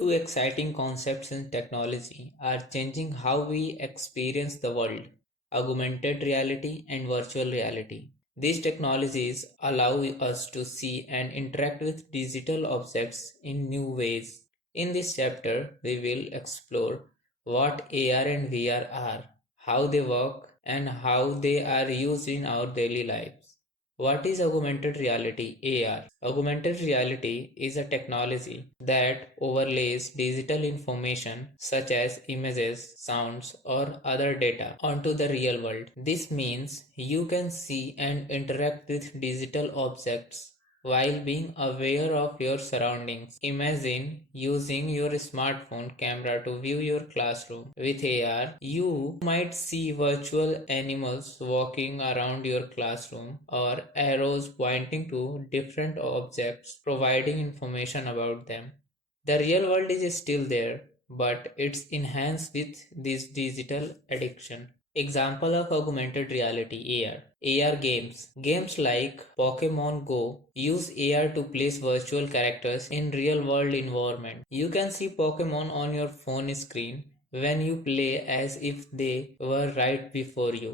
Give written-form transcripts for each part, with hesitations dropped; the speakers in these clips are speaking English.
Two exciting concepts in technology are changing how we experience the world: augmented reality and virtual reality. These technologies allow us to see and interact with digital objects in new ways. In this chapter, we will explore what AR and VR are, how they work, and how they are used in our daily lives. What is augmented reality (AR)? Augmented reality is a technology that overlays digital information such as images, sounds, or other data onto the real world. This means you can see and interact with digital objects while being aware of your surroundings. Imagine using your smartphone camera to view your classroom. With AR, you might see virtual animals walking around your classroom or arrows pointing to different objects, providing information about them. The real world is still there, but it's enhanced with this digital addiction. Example of augmented reality AR. AR games. Games like Pokemon Go use AR to place virtual characters in real world environment. You can see Pokemon on your phone screen when you play as if they were right before you.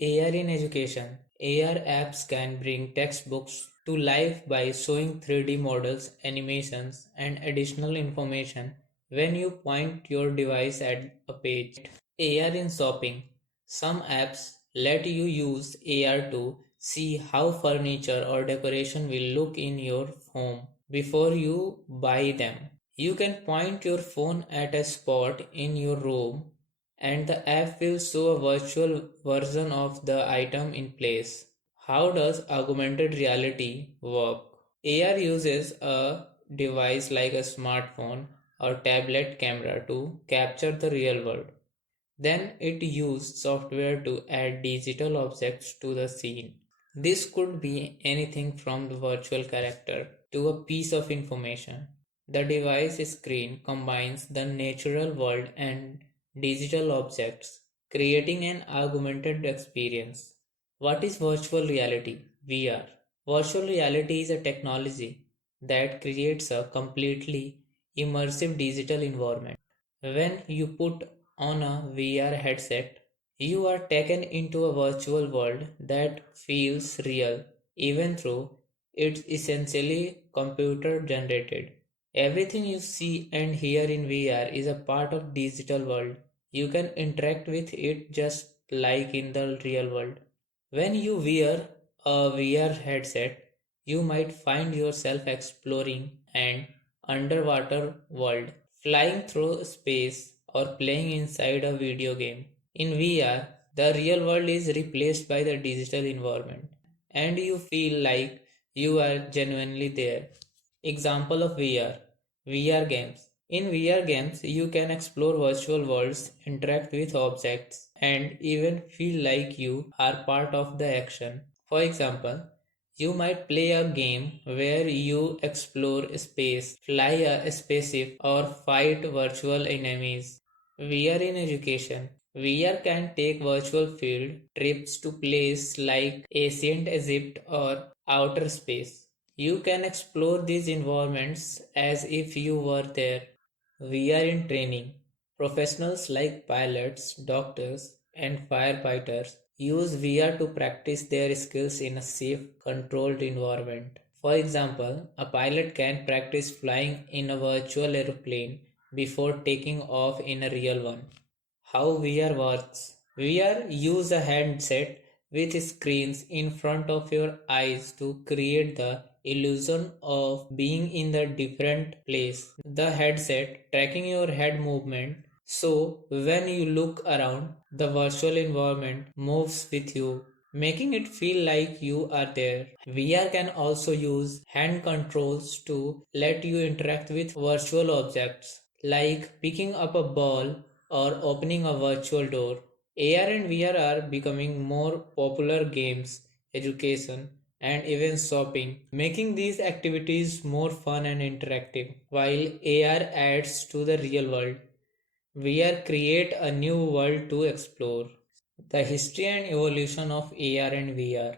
AR in education. AR apps can bring textbooks to life by showing 3D models, animations, and additional information when you point your device at a page. AR in shopping. Some apps let you use AR to see how furniture or decoration will look in your home before you buy them. You can point your phone at a spot in your room and the app will show a virtual version of the item in place. How does augmented reality work? AR uses a device like a smartphone or tablet camera to capture the real world. Then it used software to add digital objects to the scene. This could be anything from the virtual character to a piece of information. The device screen combines the natural world and digital objects, creating an augmented experience. What is virtual reality? VR. Virtual reality is a technology that creates a completely immersive digital environment. When you put on a VR headset, you are taken into a virtual world that feels real, even though it's essentially computer generated. Everything you see and hear in VR is a part of digital world. You can interact with it just like in the real world. When you wear a VR headset, you might find yourself exploring an underwater world, flying through space, or playing inside a video game. In VR, the real world is replaced by the digital environment, and you feel like you are genuinely there. Example of VR. VR games. In VR games, you can explore virtual worlds, interact with objects, and even feel like you are part of the action. For example, you might play a game where you explore space, fly a spaceship, or fight virtual enemies. VR in education. VR can take virtual field trips to places like ancient Egypt or outer space. You can explore these environments as if you were there. VR in training. Professionals like pilots, doctors, and firefighters use VR to practice their skills in a safe, controlled environment. For example, a pilot can practice flying in a virtual aeroplane before taking off in a real one. How VR works. VR use a handset with screens in front of your eyes to create the illusion of being in the different place. The headset tracking your head movement, so when you look around, the virtual environment moves with you, making it feel like you are there. VR can also use hand controls to let you interact with virtual objects, like picking up a ball or opening a virtual door. AR and VR are becoming more popular games, education, and even shopping, making these activities more fun and interactive. While AR adds to the real world, VR create a new world to explore. The history and evolution of AR and VR.